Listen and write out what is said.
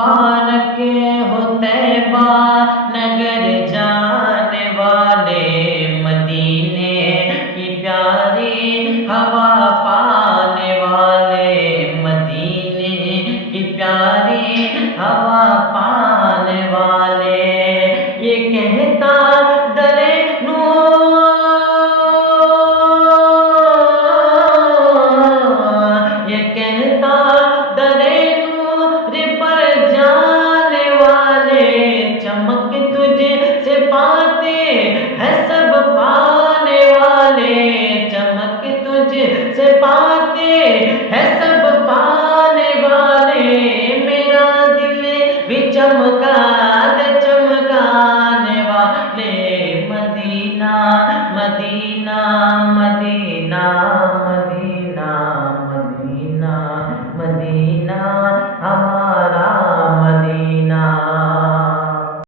मुबारक हो तैबा नगर जाने वाले, मदीने की प्यारी हवा पाने वाले, मदीने की प्यारी हवा पाने वाले। ये कहता दरे ये कहता दरे नूर पर जाने वाले, चमक तुझे से पाते हैं सब पाने वाले, चमक तुझे से पाते हैं सब पाने वाले। मेरा दिल भी चमका